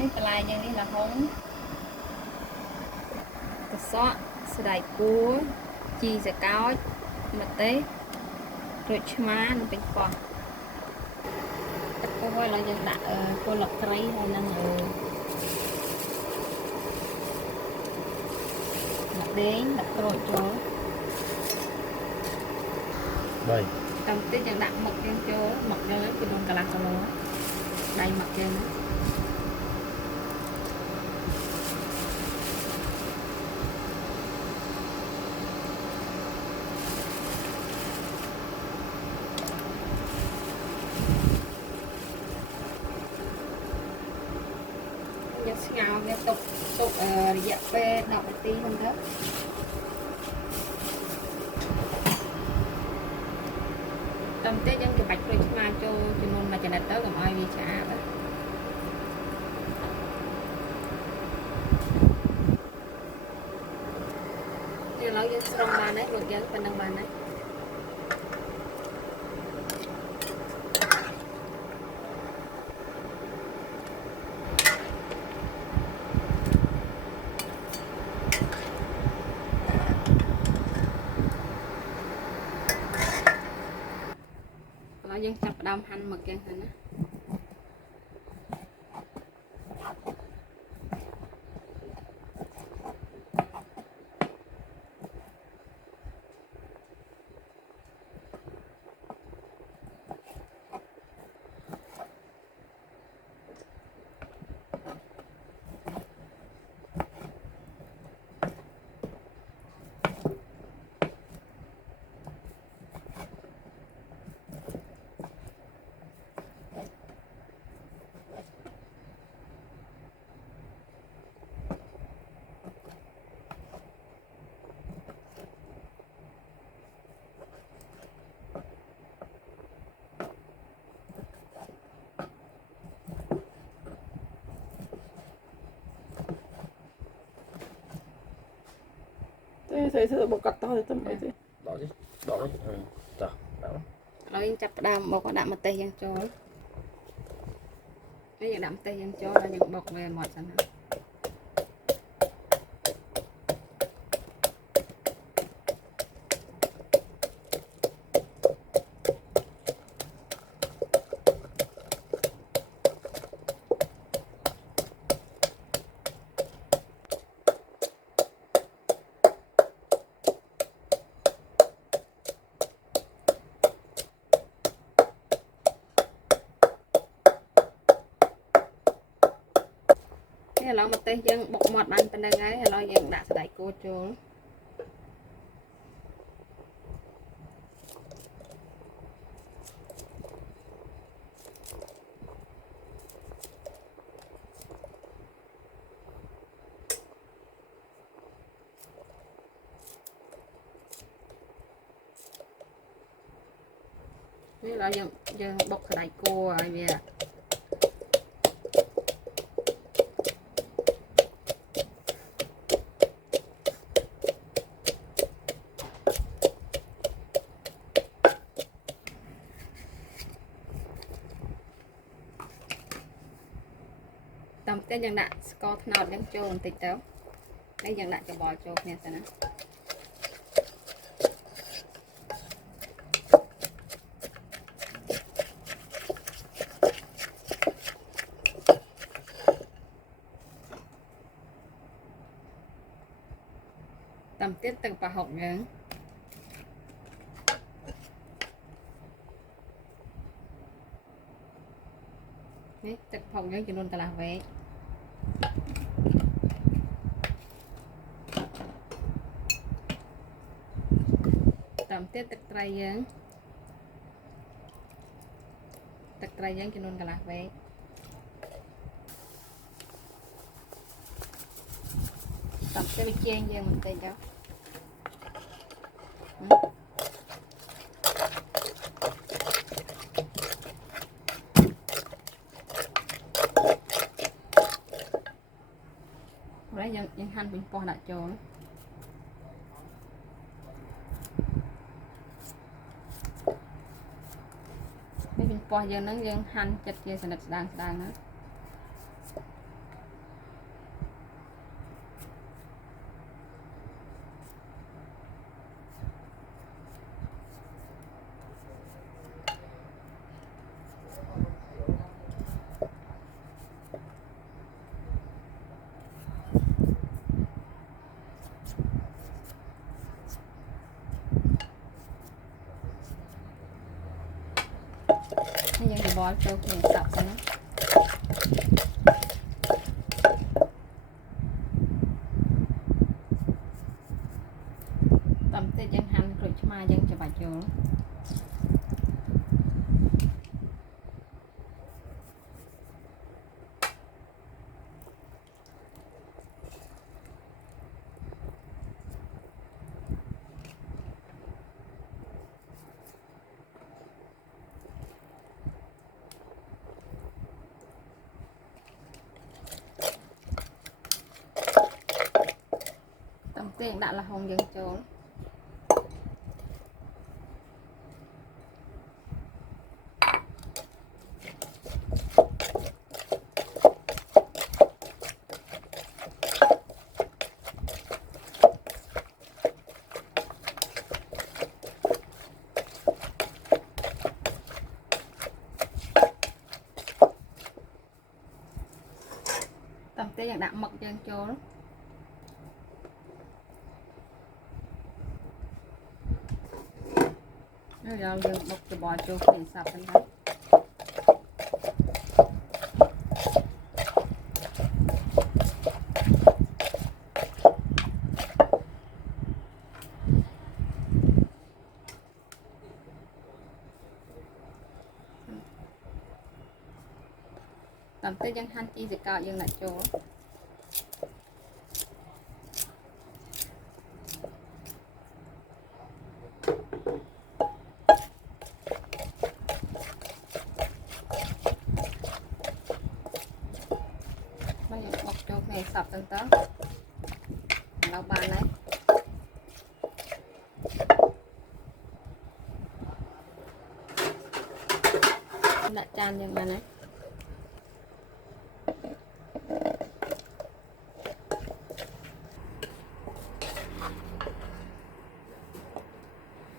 នេះបន្លែយ៉ាងនេះរហុងកសក់ស្ដាយគួរជីសកោចម្ទេសក្រូចឆ្មានិងពេញប៉ោះទឹកពុះហើយឡើយយើងដាក់គល់លកត្រីហើយនឹងដាក់ដេងដាក់ក្រូចចូល3តាមតិចយើងដាក់មឹកយើងចូលមឹកយើងគឺនឹងកន្លះគីឡូដៃមឹកយើងយើងស្ងោរវាទុករយៈពេល10នាទីហ្នឹងទៅតាមតិចយើងច្របាច់ក្រូចឆ្មាចូលចំនួនមួយចំណិតទៅកុំឲ្យវាឆ្អាបឥឡូវយើងស្រង់បានហើយរួចយើងប៉ុណ្ណឹងបានហើយយើងចាប់ផ្ដើមហាន់មឹកយ៉ាងហ្នឹងណាThế bộ cắt to thì tầm ấy chứ. Đó đi. Đó. Đó. ឥឡូវយើងចាប់ផ្ដើមបុកដាក់ម្ទេសយើងចូលនេះយើងដាក់ម្ទេសយើងចូលហើយយើងបុកវាម៉ត់សិនណាឥឡូវម្ទេសយើងបុកម៉ត់បានប៉ុណ្្នឹងហើយឥឡូវយើងដាក់សណ្តែកគួរចូលនេះឥឡូវយើងបុកសណ្តែកគួរឲ្យវាតាមទៀតយើងដាក់ស្ករត្នោតយើងចូលបន្តិចទៅហើយយើងដាក់ច្បល់ចូលគ្នាសិនណាតាមទៀតទឹកប្រហុកយើងនេះទឹកប្រហុកយើងចំនួនកន្លះវែកតាមទៀតទឹកត្រីយើងចំនួនកន្លះវែកតាមទៀតវាជែងយើងបន្តិចទៅហើយយើងហាន់ពេញប៉ោះដាក់ចូលនេះពេញប៉ោះយើងហ្នឹងយើងហាន់ចិត្តជាសន្និតស្ដើងណា bó cho mình sập cho nó tầm tê dân hành rồi chứ mà dân cho bà chỗ tầm tiền đã là hồng dân chỗ tầm tiền đã mật dân chỗ rồi dân một cái bò chỗ mình sập lên đấy tầm tới dân hành chi sẽ cao dân lại chỗ bây giờ bọc chỗ này sập lên tới lau bàn đấy đã tràn dân bàn đấy